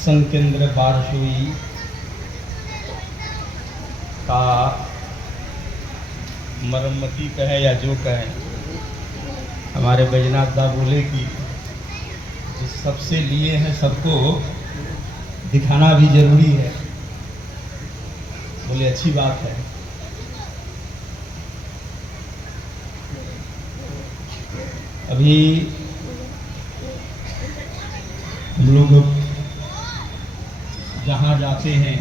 सत्संग केंद्र बारसुई का मरम्मती कहे या जो कहे, हमारे बैजनाथ दा बोले कि जो सबसे लिए हैं सबको दिखाना भी जरूरी है। बोले अच्छी बात है। अभी हम लोग जहाँ जाते हैं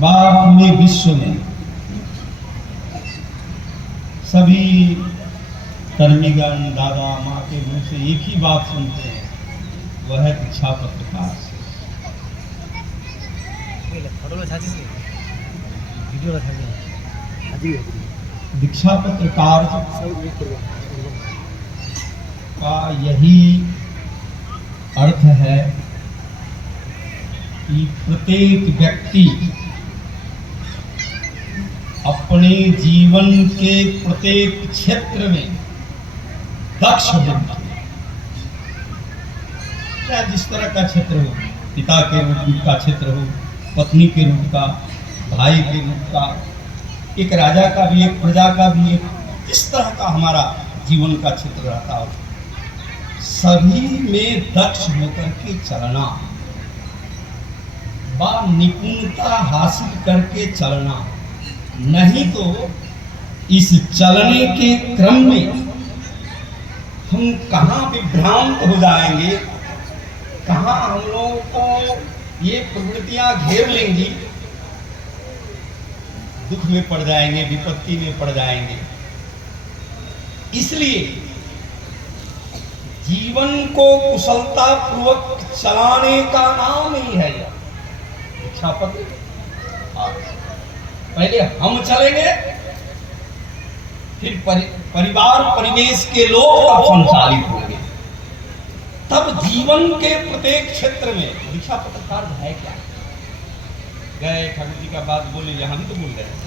पूरे विश्व में सभी कर्मीगण दादा माँ के मुंह से एक ही बात सुनते हैं, वह है दीक्षा पत्रकार। दीक्षा पत्रकार का यही अर्थ है कि प्रत्येक व्यक्ति अपने जीवन के प्रत्येक क्षेत्र में दक्ष होना चाहिए। चाहे जिस तरह का क्षेत्र हो, पिता के रूप का क्षेत्र हो, पत्नी के रूप का, भाई के रूप का, एक राजा का भी, एक प्रजा का भी, एक इस तरह का हमारा जीवन का क्षेत्र रहता हो, सभी में दक्ष होकर के चलना, निपुणता हासिल करके चलना। नहीं तो इस चलने के क्रम में हम कहाँ विभ्रांत हो जाएंगे, कहाँ हम लोगों को ये प्रवृत्तियां घेर लेंगी, दुख में पड़ जाएंगे, विपत्ति में पड़ जाएंगे। इसलिए जीवन को कुशलता पूर्वक चलाने का नाम ही है दीक्षा पत्र। पहले हम चलेंगे, फिर परिवार परिवेश के लोग अब संचालित होंगे, तब जीवन के प्रत्येक क्षेत्र में दीक्षा पत्रकार है क्या। गए ठाकुर जी का बात बोले, यहाँ भी तो बोल रहे हैं,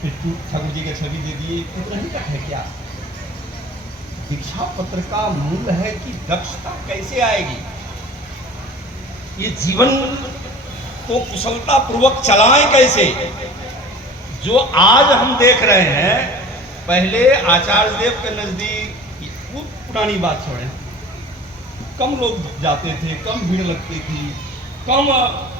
फिर ठाकुर जी के छवि दे दिए, इतना ही तक है क्या। दीक्षा पत्र का मूल है कि दक्षता कैसे आएगी, ये जीवन को कुशलता पूर्वक चलाएं कैसे। जो आज हम देख रहे हैं, पहले आचार्य देव के नजदीक, वो पुरानी बात छोड़ें, कम लोग जाते थे, कम भीड़ लगती थी, कम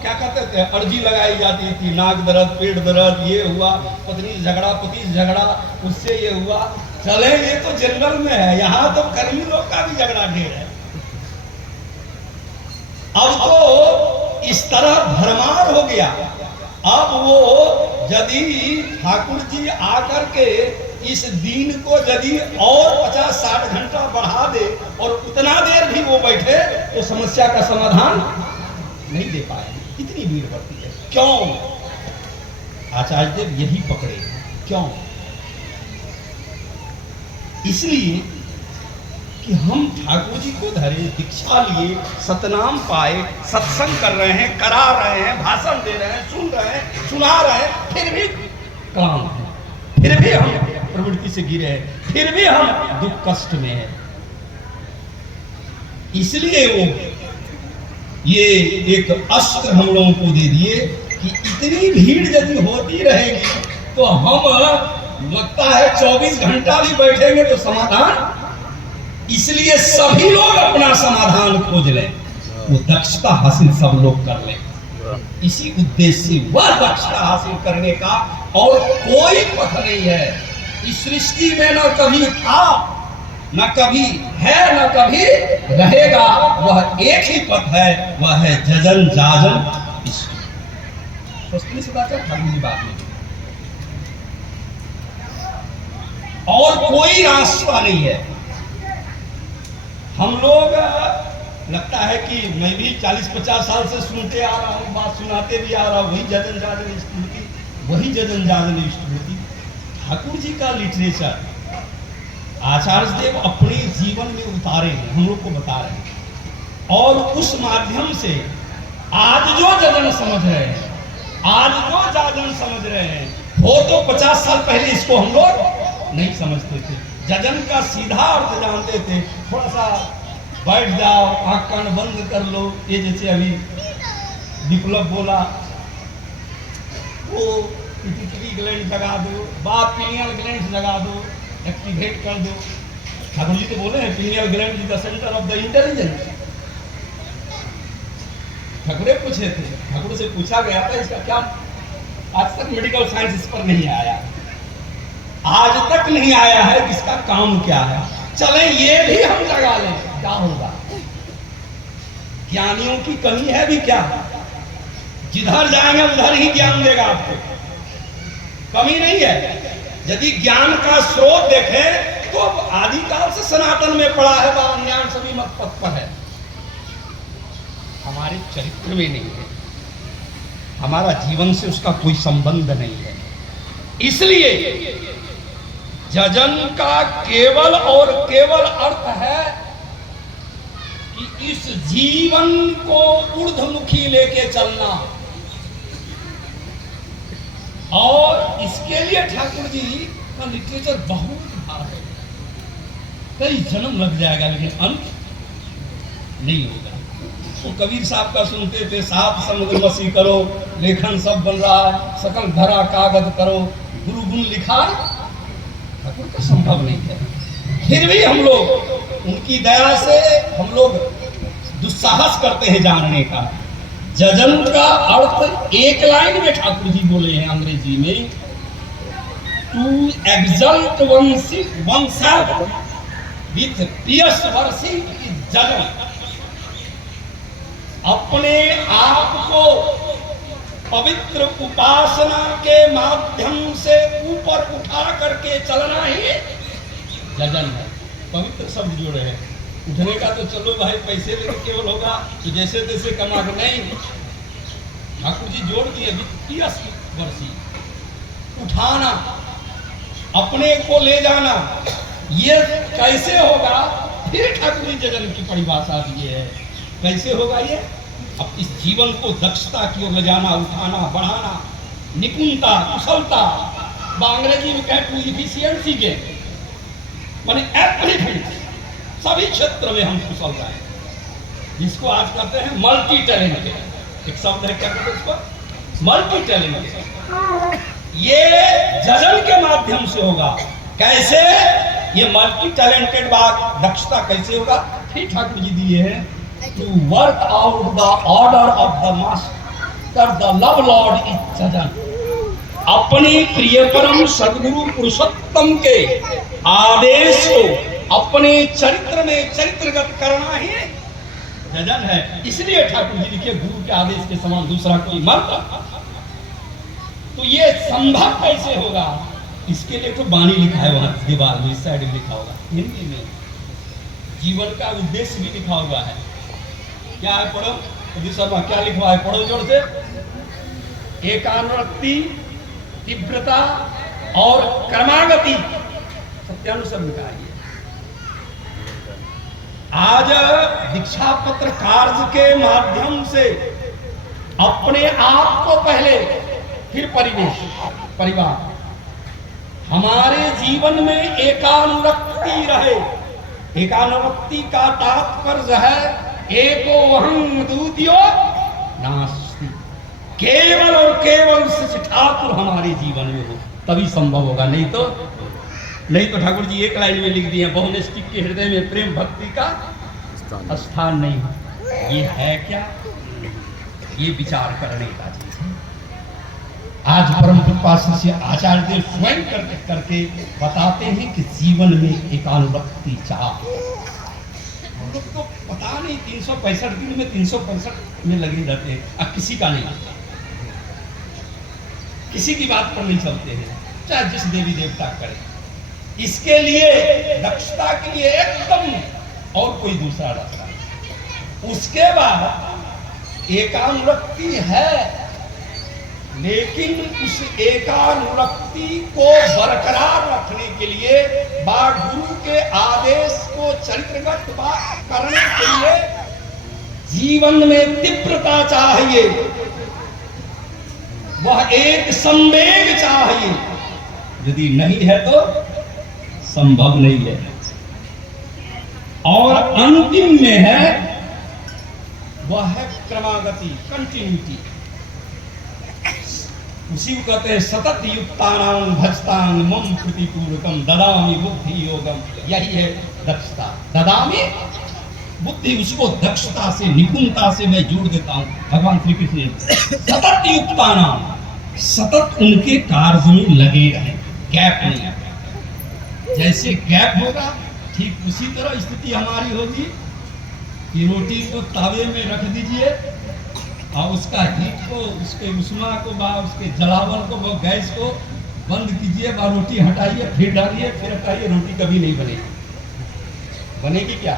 क्या कहते थे, अर्जी लगाई जाती थी, नाक दर्द, पेट दर्द, ये हुआ, पत्नी से झगड़ा, पति से झगड़ा, उससे ये हुआ। चले, ये तो जनरल में है, यहाँ तो कर्मी लोग का भी झगड़ा ढेर है। अब तो इस तरह भरमार हो गया। अब वो यदि ठाकुर जी आकर के इस दिन को यदि और 50-60 घंटा बढ़ा दे और उतना देर भी वो बैठे, तो समस्या का समाधान नहीं दे पाएंगे। कितनी भीड़ बढ़ती है, क्यों? आचार्य देव यही पकड़े, क्यों? इसलिए कि हम ठाकुर जी को धरे, दीक्षा लिए, सतनाम पाए, सत्संग कर रहे हैं, करा रहे हैं, भाषण दे रहे हैं, सुन रहे हैं, सुना रहे हैं, फिर भी काम है, फिर भी हम प्रवृत्ति से गिरे हैं, फिर भी हम दुख कष्ट में हैं। इसलिए वो ये एक अस्त्र हम लोगों को दे दिए कि इतनी भीड़ यदि होती रहेगी तो हम लगता है 24 घंटा भी बैठेंगे तो समाधान। इसलिए सभी लोग अपना समाधान खोज लें, वो दक्षता हासिल सब लोग कर लें। इसी उद्देश्य से वह दक्षता हासिल करने का और कोई पथ नहीं है इस सृष्टि में, न कभी था, न कभी है, न कभी रहेगा। वह एक ही पथ है, वह है जजन जाजन ईश्वर। बात नहीं, और कोई रास्ता नहीं है। हम लोग लगता है कि मैं भी 40-50 साल से सुनते आ रहा हूँ, बात सुनाते भी आ रहा हूँ, वही जजन जाजन स्मृति, वही जजन जाजन स्मृति। ठाकुर जी का लिटरेचर आचार्य देव अपने जीवन में उतारे हैं, हम लोग को बता रहे हैं, और उस माध्यम से आज जो जजन समझ रहे हैं, आज जो जाजन समझ रहे हैं, वो तो 50 साल पहले इसको हम लोग नहीं समझते थे। जजन का सीधा अर्थ जानते थे। थोड़ा सा बैठ जाओ, आँख कान बंद कर लो, ये जैसे अभी विप्लव बोला, वो पिट्यूटरी ग्लैंड जगा दो, बाप पिनियल ग्लैंड जगा दो, एक्टिवेट कर दो। ठाकुर जी तो बोले हैं pineal gland is the centre of the intelligence. Thakur पूछे थे, ठाकुर से पूछा गया था इसका क्या, आज तक मेडिकल साइंस इस पर नहीं आया, आज तक नहीं आया है कि इसका काम क्या है। चले ये भी हम लगा लें, क्या होगा? ज्ञानियों की कमी है भी क्या? जिधर जाएंगे उधर ही ज्ञान देगा आपको, कमी नहीं है। यदि ज्ञान का स्रोत देखें तो आदिकाल से सनातन में पड़ा है, ज्ञान सभी मत पथ पर है, हमारे चरित्र में नहीं है, हमारा जीवन से उसका कोई संबंध नहीं है। इसलिए जजन का केवल और केवल अर्थ है कि इस जीवन को ऊर्ध्वमुखी लेके चलना, और इसके लिए ठाकुर जी का लिटरेचर बहुत भार है। कई जन्म लग जाएगा लेकिन अंत नहीं होगा। तो कबीर साहब का सुनते थे, साफ समुद्र मसी करो, लेखन सब बन रहा है, सकल धरा कागज करो, गुरु गुण लिखा, ठाकुर का संभव नहीं है। फिर भी हम लोग उनकी दया से हम लोग दुस्साहस करते हैं जानने का। जजन का अर्थ एक लाइन में ठाकुर जी बोले हैं अंग्रेजी में, to exalt oneself with pious worship is जजन। अपने आप को पवित्र उपासना के माध्यम से ऊपर उठा करके चलना ही जजन है। पवित्र शब्द जोड़े हैं, उठने का तो चलो भाई पैसे लेके केवल होगा तो जैसे तैसे कमा के नहीं, ठाकुर जी जोड़ दिए वित्तीय वर्षी, उठाना, अपने को ले जाना, ये कैसे होगा? फिर ठाकुर जी जजन की परिभाषा दी है, कैसे होगा ये? अब इस जीवन को दक्षता की ओर ले जाना, उठाना, बढ़ाना, निपुणता, कुशलता, अंग्रेजी में कहे टू इफिशियंसी के, माने एवरीथिंग, सभी क्षेत्र में हम कुशल रहे, जिसको आज कहते हैं मल्टी टैलेंटेड। एक शब्द है, क्या कहते हैं उसको? Multi talented. ये जजन के माध्यम से होगा। कैसे? ये मल्टी टैलेंटेड बात, दक्षता कैसे होगा? फिर ठाकुर जी दिए हैं, to work out the order of the master the love lord is जजन। अपनी प्रिय परम सदगुरु पुरुषोत्तम के आदेश को अपने चरित्र में चरित्रगत करना ही जजन है। इसलिए ठाकुर जी लिखे, गुरु के आदेश के समान दूसरा कोई मंत्र। तो ये संभव कैसे होगा? इसके लिए तो बानी लिखा है वहां दीवार में, इस साइड में लिखा होगा हिंदी में, जीवन का उद्देश्य भी लिखा हुआ है। क्या है? पढ़ो शर्मा, क्या लिखा है? पढ़ो जोर से। एकानुरक्ति, तीव्रता और कर्मागति, सत्यानुसार लिखा है। आज दीक्षा पत्र कार्य के माध्यम से अपने आप को पहले, फिर परिवेश, परिवार, हमारे जीवन में एकानुरक्ति रहे। एकानुरक्ति का तात्पर्य है एको वहं द्वितीयो नास्ति, केवल और केवल सच ठाकुर हमारे जीवन में हो तभी संभव होगा। नहीं तो ठाकुर जी एक लाइन में लिख दिए, बहुनिष्ठिक के हृदय में प्रेम भक्ति का स्थान नहीं। ये है क्या? ये विचार करने का चीज है। आज परम कृपा से आचार्य देव स्वयं करके बताते हैं कि जीवन में एकानुरक्ति चाहिए। हम लोग तो पता नहीं 365 दिन में 365 में लगे रहते हैं, अब किसी का नहीं, किसी की बात पर नहीं चलते हैं, चाहे जिस देवी देवता करे। इसके लिए दक्षता के लिए एकदम और कोई दूसरा रास्ता नहीं। उसके बाद एकानुरक्ति है, लेकिन उस एकानुरक्ति को बरकरार रखने के लिए गुरु के आदेश को चरित्रगत करने के लिए जीवन में तीव्रता चाहिए, वह एक संवेग चाहिए। यदि नहीं है तो संभव नहीं है। और अंतिम में है वह है क्रमागति, कंटिन्यूटी। उसी को कहते हैं सतत युक्तानां भजतां मम प्रतिपूरकम ददामि बुद्धि योगम। यही है दक्षता, ददामि बुद्धि। उसको दक्षता से, निपुणता से मैं जोड़ देता हूं। भगवान श्री कृष्ण ने सतत युक्तानां, सतत उनके कार्य में लगे रहे, गैप नहीं। जैसे गैप होगा ठीक उसी तरह स्थिति हमारी होगी कि रोटी को तवे में रख दीजिए और उसका हीट को, उसके उष्मा को, उसके जलावन को, वो गैस को बंद कीजिए, रोटी हटाइए, फिर डालिए, फिर हटाइए, रोटी कभी नहीं बनेगी। बनेगी क्या?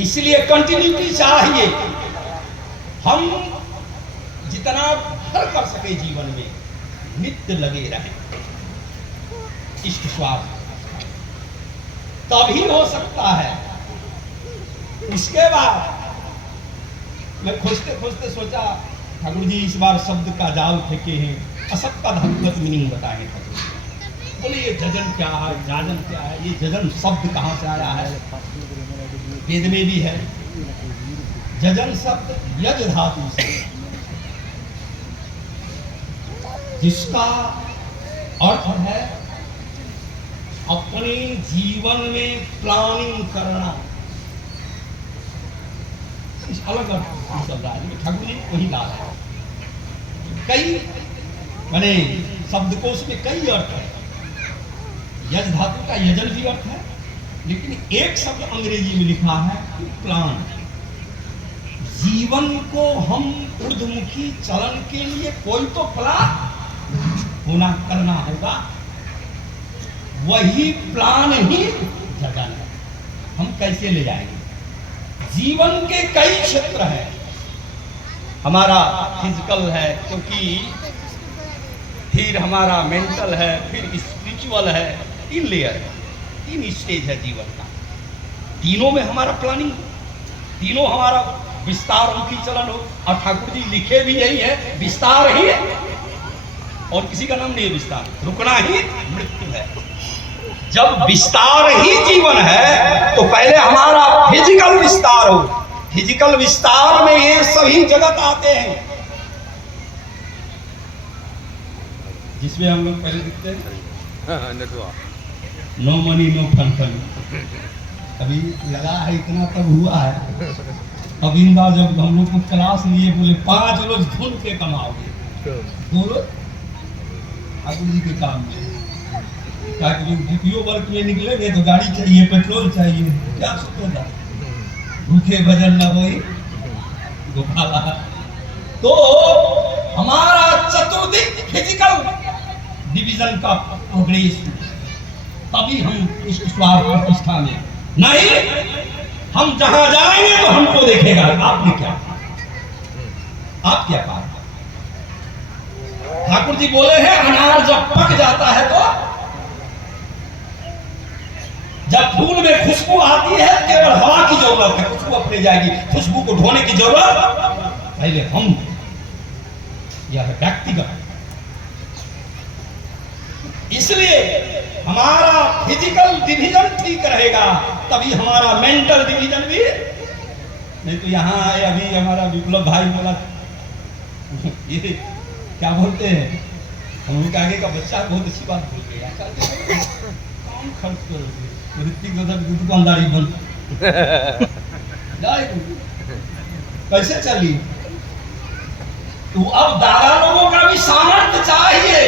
इसलिए कंटिन्यूटी चाहिए। हम जितना भर कर सके जीवन में नित्य लगे रहें इष्ट स्वार्थ, तभी हो सकता है। उसके बाद मैं खोजते खोजते सोचा ठाकुर जी इस बार शब्द का जाल फेंके हैं, असत का धर्मगत मीनिंग बताएंगे। बोले ये जजन क्या है, जाजन क्या है? ये जजन शब्द कहाँ से आया है? वेद में भी है। जजन शब्द यज धातु से, जिसका अर्थ है अपने जीवन में प्लानिंग करना। इस अलग अर्थ शब्द है, ठाकुर जी वही ला है। कई माने शब्दकोश में कई अर्थ है। यज धातु का यजल भी अर्थ है, लेकिन एक शब्द अंग्रेजी में लिखा है प्लान। जीवन को हम ऊर्ध्वमुखी चलन के लिए कोई तो प्लान होना, करना होगा। वही प्लान ही जगन है। हम कैसे ले जाएंगे? जीवन के कई क्षेत्र हैं। हमारा फिजिकल है, क्योंकि फिर हमारा मेंटल है, फिर स्पिरिचुअल है। 3 लेयर है, 3 स्टेज है जीवन का। तीनों में हमारा प्लानिंग, तीनों हमारा विस्तार मुखी चलन हो। और ठाकुर जी लिखे भी यही है, विस्तार ही है और किसी का नाम नहीं है विस्तार। रुकना ही मृत्यु है। जब विस्तार ही जीवन है तो पहले हमारा फिजिकल विस्तार हो। फिजिकल विस्तार में ये सभी जगत आते हैं जिसमें हम लोग पहले दिखते हैं नो मनी नो फंक्शन। अभी लगा है इतना तब हुआ है। अब इंदा जब हम लोग को क्लास लिए बोले 5 रोज धुन के कमाओगे, 2 रोज ठाकुर जी के काम में। ताकि डीपीओ वर्क में निकलेंगे तो गाड़ी चाहिए, पेट्रोल चाहिए, क्या सोचेगा? भूखे भजन न होई गोपाला। तो हमारा चतुर्दिक फिजिकल डिवीजन का प्रोग्रेस, तभी हम इस स्वार्थ प्रतिष्ठा में नहीं। हम जहां जाएंगे तो हमको देखेगा आपने क्या, आप क्या पाया। ठाकुर जी बोले हैं अनार जब पक जाता है तो, जब फूल में खुशबू आती है केवल हवा की जरूरत है, खुशबू अपने जाएगी। खुशबू को ढोने की जरूरत पहले हम, यह है व्यक्तिगत। इसलिए हमारा फिजिकल डिवीजन ठीक रहेगा, तभी हमारा मेंटल डिवीजन भी। नहीं तो यहाँ आए अभी हमारा विप्लव भाई बोला ये क्या बोलते हैं, हम लोग आगे का बच्चा बहुत अच्छी बात बोल गया, कम खर्च करोगे दुकानदारी बंद कैसे चली। तो अब दादा लोगों का भी सामर्थ्य चाहिए।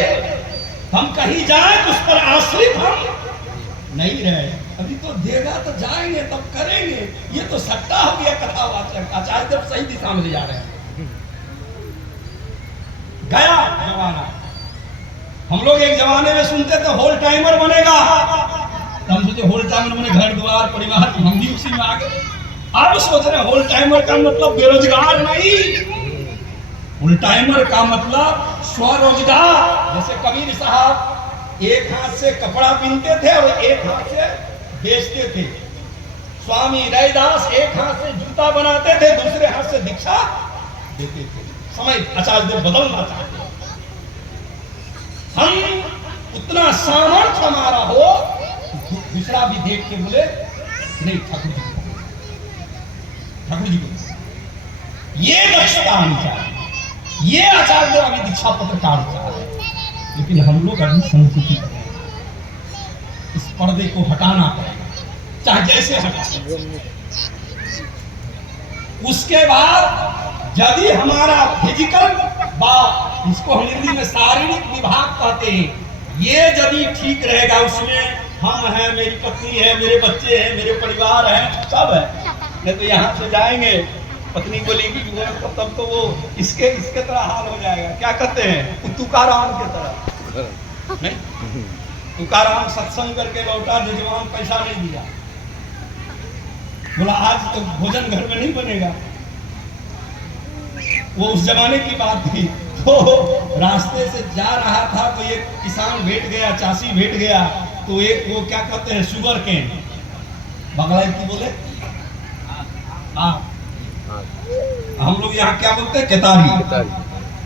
हम कहीं जाएं तो उस पर आश्रित हम नहीं रहे। अभी तो देगा तो जाएंगे तब करेंगे, ये तो सट्टा हो गया कथावाचक। आचार्य जब सही दिशा में ले जा रहे हैं। गया जमाना, हम लोग एक जमाने में सुनते थे होल टाइमर बनेगा, हम सोचे होल टाइमर बने घर द्वार परिवार, हम भी उसी में आ गए। अब सोच रहे होल टाइमर का मतलब बेरोजगार नहीं, होल टाइमर का मतलब स्वरोजगार। जैसे कबीर साहब एक हाथ से कपड़ा पहनते थे और एक हाथ से बेचते थे। स्वामी रैदास एक हाथ से जूता बनाते थे, दूसरे हाथ से दीक्षा देते थे। समय आचार्य बदलना चाहते हैं। हम उतना सामर्थ्य हमारा हो दूसरा भी देख के बोले नहीं ठाकुर जी को ये दक्षता आनी चाहिए, ये आचार्य अभी दीक्षा पत्र काट चाहिए। लेकिन हम लोग अभी संस्कृति करें, इस पर्दे को हटाना पड़ेगा, चाहे जैसे हटा। उसके बाद यदि हमारा फिजिकल इसको हम हिंदी में शारीरिक विभाग कहते हैं, ये यदि ठीक रहेगा, उसमें हम हैं, मेरी पत्नी है, मेरे बच्चे हैं, मेरे परिवार है, सब है। नहीं तो यहाँ से जाएंगे, पत्नी बोलेगी तब तो वो इसके तरह हाल हो जाएगा। क्या कहते हैं, तुकाराम के तरह। नहीं, तुकाराम सत्संग करके लौटा, जजमान पैसा नहीं दिया, बोला आज तो भोजन घर में नहीं बनेगा। वो उस जमाने की बात थी। तो रास्ते से जा रहा था तो एक किसान भेट गया, चासी भेट गया, तो एक वो क्या कहते हैं शुगर केन, बंगलाई की बोले हम लोग यहाँ क्या बोलते हैं केतारी।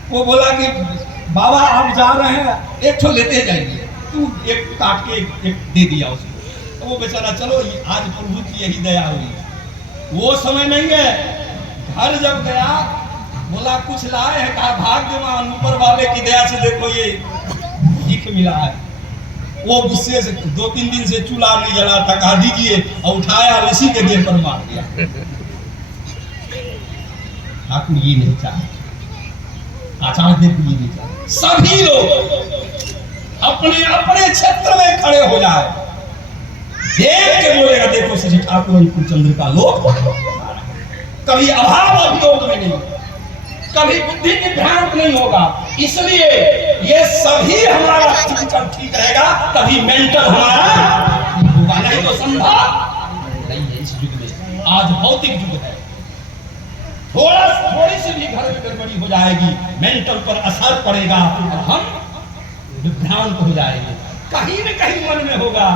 वो बोला कि बाबा आप जा रहे हैं, एक ठो लेते जाइए। तू एक काट के एक दे दिया उसको। तो वो बेचारा चलो आज प्रभु की यही दया हुई। वो समय नहीं है। घर जब गया बोला कुछ लाए हैं, कहा भाग्यवान ऊपर वाले की दया से देखो ये भीख मिला है। वो गुस्से से 2-3 दिन से चूल्हा नहीं जला था, कहा दीजिए, और उठाया और इसी के देह पर मार दिया। ठाकुर ये नहीं चाहे, आचार्य देव ये नहीं चाहे। सभी लोग अपने अपने क्षेत्र में खड़े हो जाए, देख के बोलेगा देखो श्री ठाकुर अनुकूल चंद्र का लोग कभी अभाव अभियोग में नहीं, कभी बुद्धि की भ्रांत नहीं होगा। इसलिए ये सभी हमारा चिंतन ठीक रहेगा, तभी मेंटल हमारा होगा, नहीं तो संभव नहीं है। इस युग में आज भौतिक युग है, थोड़ी सी भी घर में गड़बड़ी हो जाएगी, मेंटल पर असर पड़ेगा और हम विभ्रांत हो जाएंगे। कहीं न कहीं मन में होगा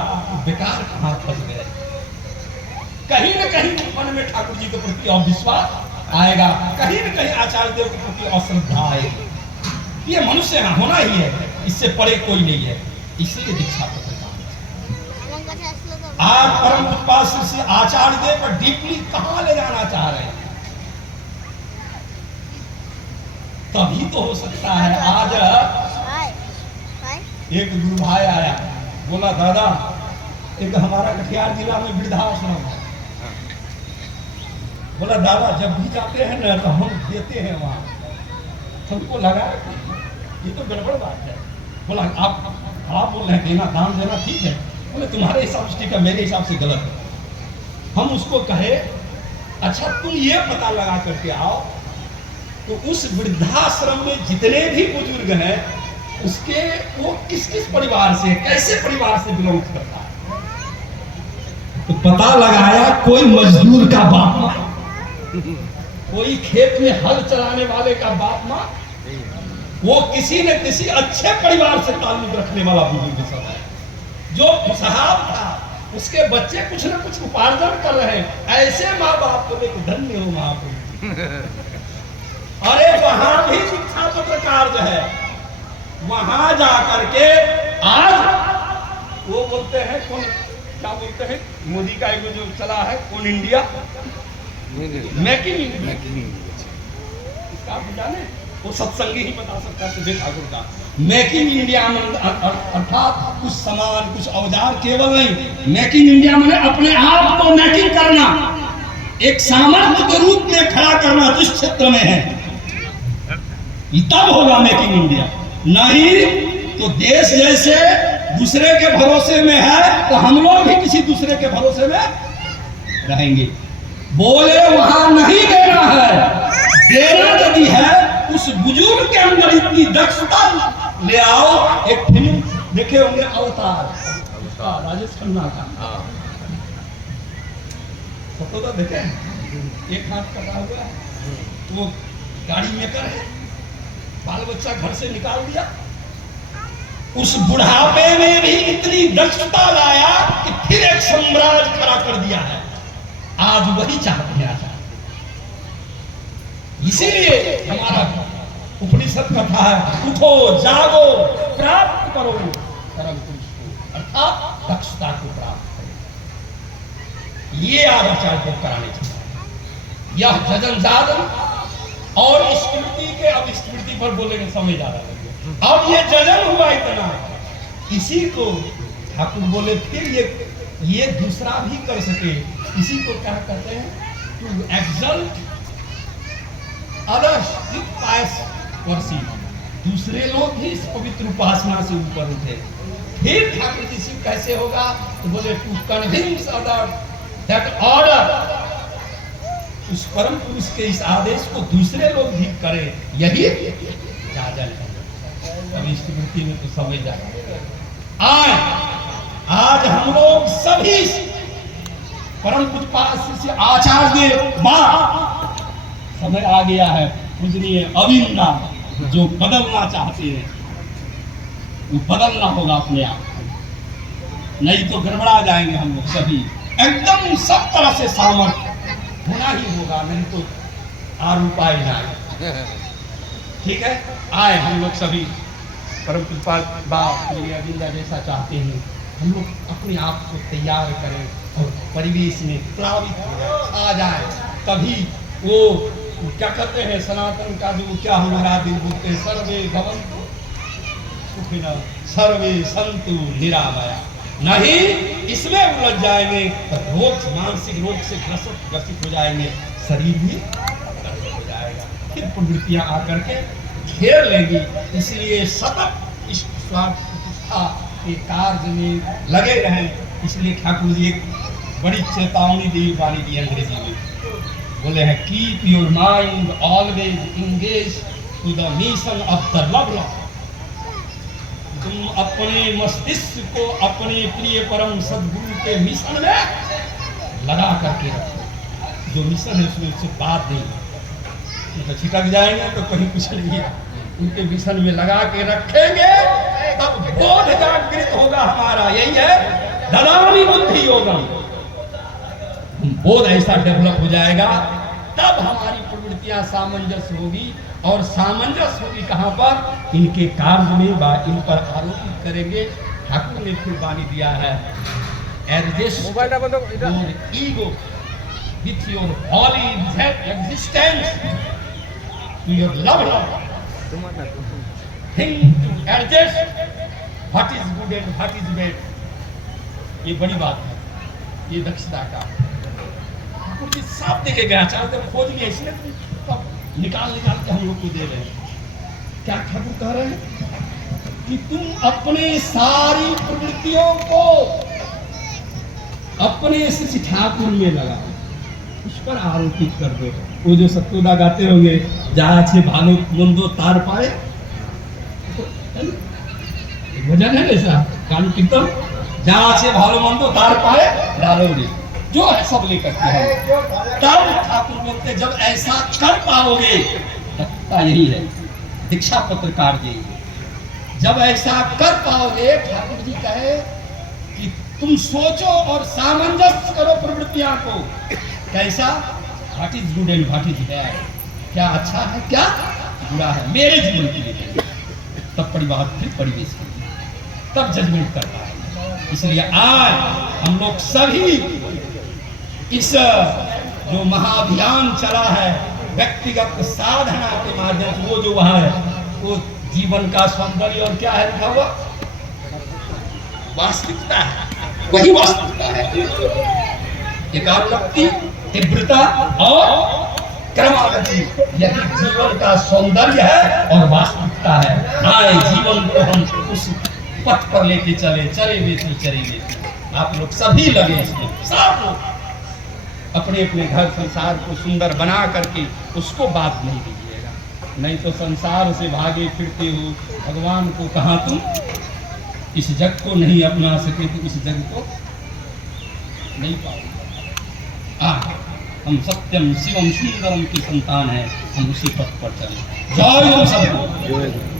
बेकार कहाँ फंस गए, कहीं न कहीं मन में ठाकुर जी के प्रति अविश्वास आएगा, कहीं न कहीं आचार्य देव के प्रति अश्रद्धा आएगी। ये मनुष्य होना ही है, इससे परे कोई नहीं है। इसलिए दीक्षा पत्र आज परम कृपा श्री आचार्य देव पर डीपली कहाँ ले जाना चाह रहे हैं, तभी तो हो सकता है। आज एक गुरु भाई आया, बोला दादा एक हमारा कटिहार जिला में वृद्धाश्रम है। बोला दादा जब भी जाते हैं ना तो हम देते हैं वहाँ। हमको लगा ये तो गड़बड़ बात है। बोला आप बोल रहे हैं देना, दान देना ठीक है। बोले तुम्हारे हिसाब से ठीक है, मेरे हिसाब से गलत है। हम उसको कहे अच्छा तुम ये पता लगा करके आओ तो उस वृद्धाश्रम में जितने भी बुजुर्ग हैं उसके वो किस किस परिवार से, कैसे परिवार से बिलोंग करता है। तो पता लगाया कोई मजदूर का बाप माँ, कोई खेत में हल चलाने वाले का बाप माँ, वो किसी न किसी अच्छे परिवार से ताल्लुक रखने वाला बुजुर्ग सब है। जो खुशहाल था उसके बच्चे कुछ न कुछ उपार्जन कर रहे हैं। ऐसे माँ बाप को देख धन्य हो महाप्रभु। अरे वहां भी शिक्षा पत्र कार्य है, वहां जाकर के आज वो बोलते हैं कौन क्या बोलते हैं, मोदी का एक जो चला है कौन इंडिया, मेक इन इंडिया। इसका आप जाने, वो सत्संगी ही बता सकता है ठाकुर का। मेक इन इंडिया अर्थात कुछ सामान कुछ औजार केवल नहीं, मेक इन इंडिया मैंने अपने आप को मेकिंग करना, एक सामर्थ्य के रूप में खड़ा करना जिस क्षेत्र में है, तब होगा मेक इन इंडिया। नहीं तो देश जैसे दूसरे के भरोसे में है तो हम लोग भी किसी दूसरे के भरोसे में रहेंगे। बोले वहां नहीं देना है, देना यदि है उस बुजुर्ग के अंदर इतनी दक्षता ले आओ। एक फिल्म देखे होंगे अवतार, राजेश खन्ना का, फोटो तो देखे, एक हाथ कटा हुआ है, वो गाड़ी मेकर है, बाल बच्चा घर से निकाल दिया, उस बुढ़ापे में भी इतनी दक्षता लाया कि फिर एक साम्राज्य खड़ा कर दिया है। आज वही चाहते हैं आचार्य। इसीलिए हमारा उपनिषद कथा है उठो जागो प्राप्त करो परम पुरुष को, अर्थात दक्षता को प्राप्त करो। ये आचार्य को कराने चाहिए। यह जजन जादन और स्मृति के, अब स्मृति पर बोलेंगे समय ज्यादा लगे। अब ये जजन हुआ इतना, इसी को ठाकुर बोले फिर ये दूसरा भी कर सके, इसी को क्या कहते हैं, to exalt others with pious worship, दूसरे लोग भी इस पवित्र उपासना से ऊपर उठे। फिर ठाकुर जी से कैसे होगा, तो बोले to convince other that order, उस परम पुरुष के इस आदेश को दूसरे लोग भी करें, यही जाजल है। अब इस स्मृति में तो समझ जाए। आज हम लोग सभी परम पूज्य से आचार्य समय आ गया है, पूजनीय अविंदा जो बदलना चाहते हैं वो बदलना होगा अपने आप, नहीं तो गड़बड़ा जाएंगे हम लोग सभी। एकदम सब तरह से सामर्थ्य होना ही होगा, नहीं तो और उपाय नहीं। ठीक है, आए हम लोग सभी परम कृपा अविंदा जैसा चाहते हैं, हम लोग अपने आप को तैयार करें और परिवेश में प्लावित हो जाए, आ जाए। तभी वो क्या कहते हैं, सनातन का जो क्या हमारा दिल बोलते हैं, सर्वे भवन्तु सुखिनः सर्वे सन्तु निरामया। नहीं इसमें उलझ जाएंगे तो रोग, मानसिक रोग से ग्रसित हो जाएंगे, शरीर भी हो जाएगा, फिर प्रवृत्तियां आकर के घेर लेगी। इसलिए सतत इस स्वार्थ प्रतिष्ठा के कार्य में लगे रहें। इसलिए ठाकुर जी एक बड़ी चेतावनी दी, वाणी दी अंग्रेजी में, बोले हैं keep your mind always engage to the mission of the love. तुम अपने मस्तिष्क को अपने प्रिय परम सद्गुरु के मिशन में लगा करके रखो। जो मिशन है उसमें उससे बात नहीं, तो छिटक जाएंगे तो कहीं कुछ नहीं है। उनके मिशन में लगा के रखेंगे तब बोध जागृत होगा हमारा। यही है ददामि बुद्धि योगम, बोध ऐसा डेवलप हो जाएगा, तब हमारी प्रवृत्तियां सामंजस्य होगी। और सामंजस्य होगी कहां पर, इनके कार्य में, इन पर आरोपित करेंगे। ठाकुर ने फिर वाणी दिया है, adjust your ego with your holy existence to your love, think to adjust what is good and what is bad. ये बड़ी बात है, ये दक्षता का ठाकुर जी साफ देखे गया, चाहते खोज लिए, इसलिए निकाल के हम लोग को दे रहे हैं। क्या ठाकुर कह रहे हैं कि तुम अपने सारी प्रवृत्तियों को अपने शिष्य ठाकुर में लगाओ, उस पर आरोपित कर दो। वो जो सत्तोदा गाते होंगे, जहाँ छे भालो मंदो तार पाए, भजन है ऐसा कान कीर्तन, जहाँ छे भालो मंदो तार पाए डालो रे, जो है सब लेकर के हैं। तब ठाकुर बोलते जब ऐसा कर पाओगे, यही है दीक्षा पत्र कार्य, जब ऐसा कर पाओगे, ठाकुर जी कहे कि तुम सोचो और सामंजस्य करो प्रवृत्तियां को, कैसा, what is good and what is bad, क्या अच्छा है क्या बुरा है मेरे जीवन के लिए, तब परिवार फिर परिवेश के लिए, तब जजमेंट करता है। इसलिए आज हम लोग सभी इस जो महाअभियान चला है व्यक्तिगत साधना के माध्यम से, वो जो वहां है वो जीवन का सौंदर्य और क्या है लिखा हुआ, वास्तविकता है, वही वास्तविकता है। एकाग्रता, तीव्रता और क्रमागति, यही जीवन का सौंदर्य है और वास्तविकता है। आए जीवन को हम उस पथ पर लेके चले बेटी। आप लोग सभी लगे इसमें, सब लोग अपने अपने घर संसार को सुंदर बना करके उसको बात नहीं कीजिएगा, नहीं तो संसार से भागे फिरते हो, भगवान को कहाँ तुम इस जग को नहीं अपना सके तो इस जग को नहीं पाओगे। हम सत्यम शिवम सुंदरम की संतान है, हम उसी पथ पर चले। जय हो सबको।